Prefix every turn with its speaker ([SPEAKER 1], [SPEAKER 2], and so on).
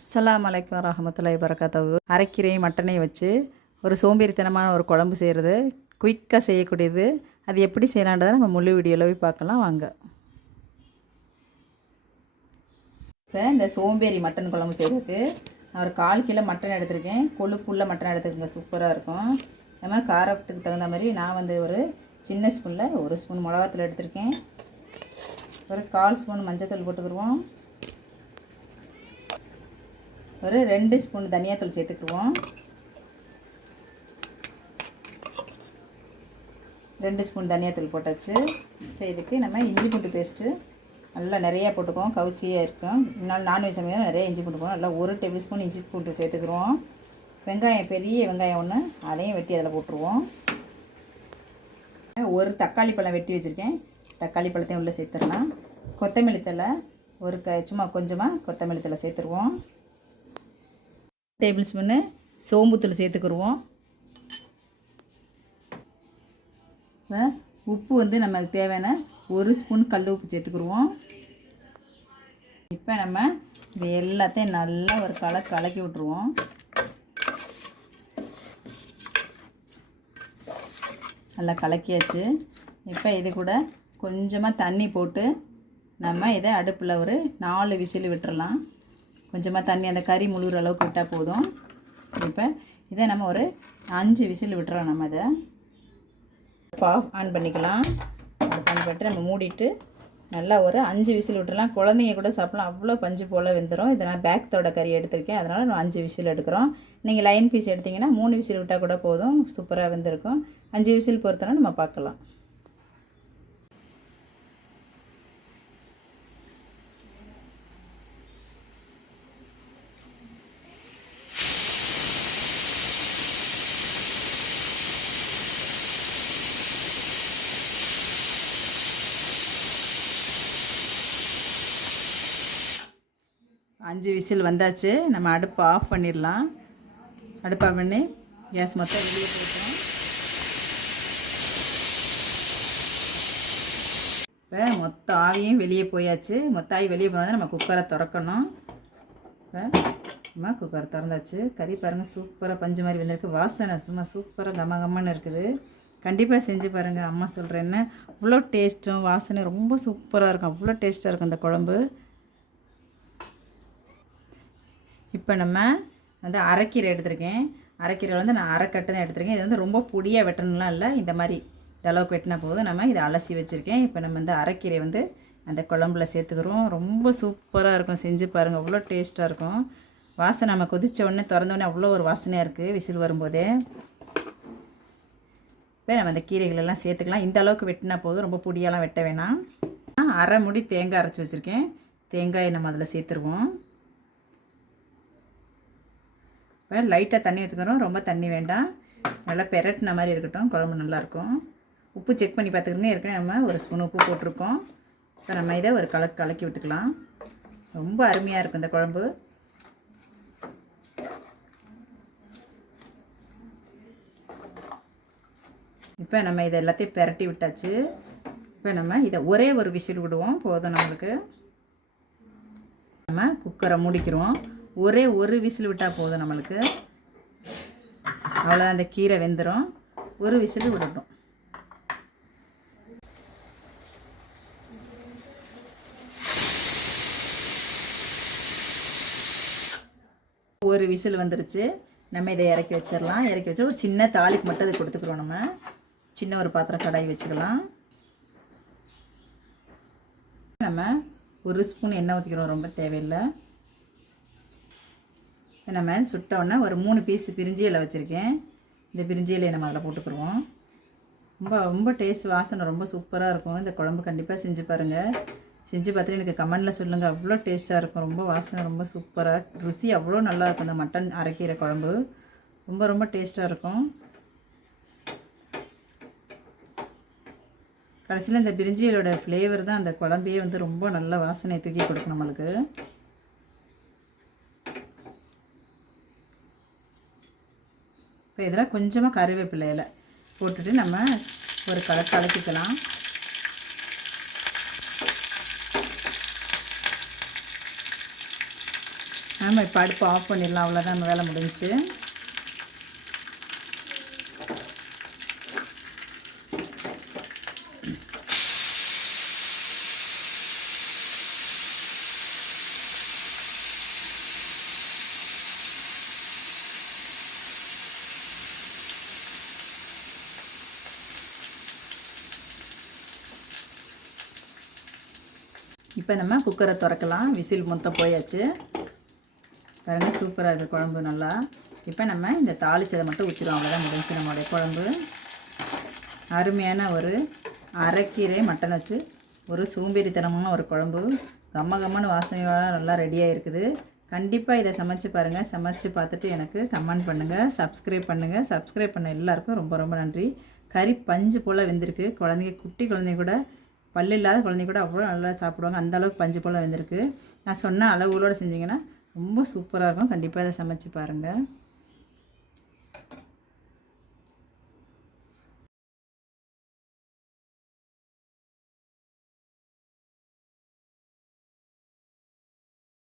[SPEAKER 1] அஸ்லாம் வலைக்கம் வரஹமத்துல்லாஹி வரகாத்தகு அரைக்கீரையும் மட்டனையும் வச்சு ஒரு சோம்பேறித்தனமான ஒரு குழம்பு செய்கிறது குயிக்காக செய்யக்கூடியது. அது எப்படி செய்யலான்றதை நம்ம முழு வீடியோவில் போய் பார்க்கலாம். வாங்க. இப்போ இந்த சோம்பேறி மட்டன் குழம்பு செய்கிறதுக்கு நான் ஒரு கால் கிலோ மட்டன் எடுத்திருக்கேன். கொழுப்புள்ள மட்டன் எடுத்துக்கோங்க. சூப்பராக இருக்கும். இந்த மாதிரி காரத்துக்கு தகுந்த மாதிரி நான் வந்து ஒரு சின்ன ஸ்பூனில் ஒரு ஸ்பூன் மிளகாத்தூள் எடுத்திருக்கேன். ஒரு கால் ஸ்பூன் மஞ்சத்தூள் போட்டுக்கிடுவோம். ஒரு ரெண்டு ஸ்பூன் தனியாத்தூள் சேர்த்துக்குருவோம் ரெண்டு ஸ்பூன் தனியாத்தூள் போட்டாச்சு. இப்போ இதுக்கு நம்ம இஞ்சி பூண்டு பேஸ்ட்டு நல்லா நிறையா போட்டுக்குவோம். கவுச்சியாக இருக்கும். இதனால் நான்வெஜ் சமையல் நிறைய இஞ்சி பூண்டு போடுவோம். நல்லா ஒரு டேபிள் ஸ்பூன் இஞ்சி பூண்டு சேர்த்துக்குருவோம் வெங்காயம் பெரிய வெங்காயம் ஒன்று அதையும் வெட்டி அதில் போட்டுருவோம். ஒரு தக்காளி பழம் வெட்டி வச்சுருக்கேன். தக்காளி பழத்தையும் உள்ளே சேர்த்துடலாம். கொத்தமல்லி தலை ஒரு க சும்மா கொஞ்சமாக கொத்தமல்லி தலை சேர்த்துருவோம். டேபிள் ஸ்பூனு சோம்புத்தூள் சேர்த்துக்குருவோம். இப்போ உப்பு வந்து நம்ம தேவையான ஒரு ஸ்பூன் கல் உப்பு சேர்த்துக்குருவோம். இப்போ நம்ம இது எல்லாத்தையும் நல்லா ஒரு கலை கலக்கி விட்ருவோம் நல்லா கலக்கியாச்சு. இப்போ இது கூட கொஞ்சமாக தண்ணி போட்டு நம்ம இதை அடுப்பில் ஒரு நாலு விசில் விட்டுறலாம். கொஞ்சமாக தண்ணி அந்த கறி முழுகிற அளவுக்கு விட்டால் போதும். இப்போ இதை நம்ம ஒரு அஞ்சு விசில் விட்டுறோம் நம்ம இதை. ஆஃப் ஆன் பண்ணிக்கலாம். ஆஃப் ஆன் பண்ணிட்டு நம்ம மூடிட்டு நல்லா ஒரு அஞ்சு விசில் விட்டுறலாம். குழந்தைங்க கூட சாப்பிடலாம். அவ்வளோ பஞ்சு போல் வெந்துடும் இதை நான் பேக்தோட கறி எடுத்திருக்கேன். அதனால் நான் அஞ்சு விசில் எடுக்கிறோம். நீங்கள் லைன் பீஸ் எடுத்திங்கன்னா மூணு விசில் விட்டால் கூட போதும். சூப்பராக வெந்திருக்கும். அஞ்சு விசில் பொறுத்தனா நம்ம பார்க்கலாம். அஞ்சு விசில் வந்தாச்சு. நம்ம அடுப்பை ஆஃப் பண்ணிடலாம். அடுப்பை ஆஃப் பண்ணி கேஸ் மொத்தம் வெளியே போட்டோம் இப்போ மொத்த ஆவியும் வெளியே போயாச்சு. மொத்த ஆவி வெளியே போனால் நம்ம குக்கரை திறக்கணும். இப்போ நம்ம குக்கர் திறந்தாச்சு. கறி பாருங்கள் சூப்பராக பஞ்சு மாதிரி வந்திருக்கு. வாசனை சும்மா சூப்பராக கம கம்மன்னு இருக்குது. கண்டிப்பாக செஞ்சு பாருங்கள் அம்மா சொல்கிறேன்னு அவ்வளோ டேஸ்ட்டும் வாசனை ரொம்ப சூப்பராக இருக்கும். அவ்வளோ டேஸ்ட்டாக இருக்கும் அந்த குழம்பு. இப்போ நம்ம வந்து அரைக்கீரை எடுத்திருக்கேன். அரைக்கீரை வந்து நான் அரைக்கட்டு தான் எடுத்திருக்கேன். இது வந்து ரொம்ப பொடியாக வெட்டணும்லாம் இல்லை. இந்த மாதிரி இந்த அளவுக்கு வெட்டினா போதும். நம்ம இதை அலசி வச்சுருக்கேன். இப்போ நம்ம வந்து அரைக்கீரை வந்து அந்த குழம்புல சேர்த்துக்கிறோம். ரொம்ப சூப்பராக இருக்கும். செஞ்சு பாருங்கள் அவ்வளோ டேஸ்ட்டாக இருக்கும். வாசனை நம்ம கொதித்த உடனே திறந்தோடனே அவ்வளோ ஒரு வாசனையாக இருக்குது விசில் வரும்போதே. இப்போ நம்ம அந்த கீரைகளெல்லாம் சேர்த்துக்கலாம். இந்த அளவுக்கு வெட்டினா போதும். ரொம்ப பொடியெல்லாம் வெட்ட வேணாம். அரை முடி தேங்காய் அரைச்சி வச்சுருக்கேன். தேங்காயை நம்ம அதில் சேர்த்துருவோம். இப்போ லைட்டாக தண்ணி ஊற்றுக்கிறோம் ரொம்ப தண்ணி வேண்டாம். நல்லா பெரட்டின மாதிரி இருக்கட்டும். குழம்பு நல்லாயிருக்கும். உப்பு செக் பண்ணி பார்த்துக்கணும் ஏற்கனவே நம்ம ஒரு ஸ்பூன் உப்பு போட்டிருக்கோம். இப்போ நம்ம இதை ஒரு கலக்கு கலக்கி விட்டுக்கலாம். ரொம்ப அருமையாக இருக்கும் இந்த குழம்பு. இப்போ நம்ம இதை எல்லாத்தையும் பெரட்டி விட்டாச்சு. இப்போ நம்ம இதை ஒரே ஒரு விசில் விடுவோம். போதும் நம்மளுக்கு. நம்ம குக்கரை மூடிக்கிறோம். ஒரே ஒரு விசில் விட்டால் போதும் நம்மளுக்கு. அவ்வளோதான் அந்த கீரை வெந்துடும் ஒரு விசில் விடட்டும். ஒரு விசில் வந்துருச்சு. நம்ம இதை இறக்கி வச்சிடலாம் இறக்கி வச்சு ஒரு சின்ன தாளிக்கு மட்டும் இது கொடுத்துக்குறோம் நம்ம. சின்ன ஒரு பாத்திரம் கடாய் வச்சுக்கலாம். நம்ம ஒரு ஸ்பூன் எண்ணெய் ஊற்றிக்கிறோம் ரொம்ப தேவையில்லை. நம்ம சுட்ட உடனே ஒரு மூணு பீஸ் பிரிஞ்சி இலை வச்சுருக்கேன். இந்த பிரிஞ்சி இலையை நம்ம அதில் போட்டுக்குருவோம் ரொம்ப ரொம்ப டேஸ்ட் வாசனை ரொம்ப சூப்பராக இருக்கும். இந்த குழம்பு கண்டிப்பாக செஞ்சு பாருங்கள் செஞ்சு பார்த்துட்டு எனக்கு கமெண்டில் சொல்லுங்கள் அவ்வளோ டேஸ்ட்டாக இருக்கும். ரொம்ப வாசனை ரொம்ப சூப்பராக ருசி அவ்வளோ நல்லா இருக்கும். இந்த மட்டன் அரைக்கிற குழம்பு. ரொம்ப ரொம்ப டேஸ்ட்டாக இருக்கும். கடைசியில் இந்த பிரிஞ்சியலோட ஃப்ளேவர் தான் அந்த குழம்பையே வந்து ரொம்ப நல்ல வாசனை தூக்கி கொடுக்கும் நம்மளுக்கு. இப்போ இதில் கொஞ்சமாக கருவேப்பிலையில் இலை போட்டுட்டு நம்ம ஒரு கலை கலக்கிக்கலாம் ஆமாம் இப்போ அடுப்பு ஆஃப் பண்ணிடலாம். அவ்வளோதான் நம்ம வேலை முடிஞ்சுச்சு. இப்போ நம்ம குக்கரை திறக்கலாம். விசில் மொத்தம் போயாச்சு. பாருங்க சூப்பராக இருக்குது குழம்பு நல்லா. இப்போ நம்ம இந்த தாளிச்சதை மட்டும் ஊற்றிடுவோம் அவ்வளோதான் முடிஞ்சு நம்மளுடைய குழம்பு. அருமையான ஒரு அரைக்கீரை மட்டன் வச்சு ஒரு சூம்பேறித்தனமான ஒரு குழம்பு. கம்ம கம்மன்னு வாசனையோட நல்லா ரெடியாக இருக்குது. கண்டிப்பாக இதை சமைச்சு பாருங்கள் சமைச்சு பார்த்துட்டு எனக்கு கமெண்ட் பண்ணுங்கள் சப்ஸ்கிரைப் பண்ணுங்கள் சப்ஸ்கிரைப் பண்ண எல்லாருக்கும் ரொம்ப ரொம்ப நன்றி. கறி பஞ்சு போல் வெந்திருக்கு. குழந்தைங்க குட்டி குழந்தைங்க கூட பல்லு இல்லாத குழந்தைங்க கூட அவ்வளோ நல்லா சாப்பிடுவாங்க. அந்த அளவுக்கு பஞ்சு போல் வந்திருக்கு. நான் சொன்ன அளவுகளோடு செஞ்சிங்கன்னா ரொம்ப சூப்பராக இருக்கும். கண்டிப்பாக இதை சமைச்சு பாருங்கள்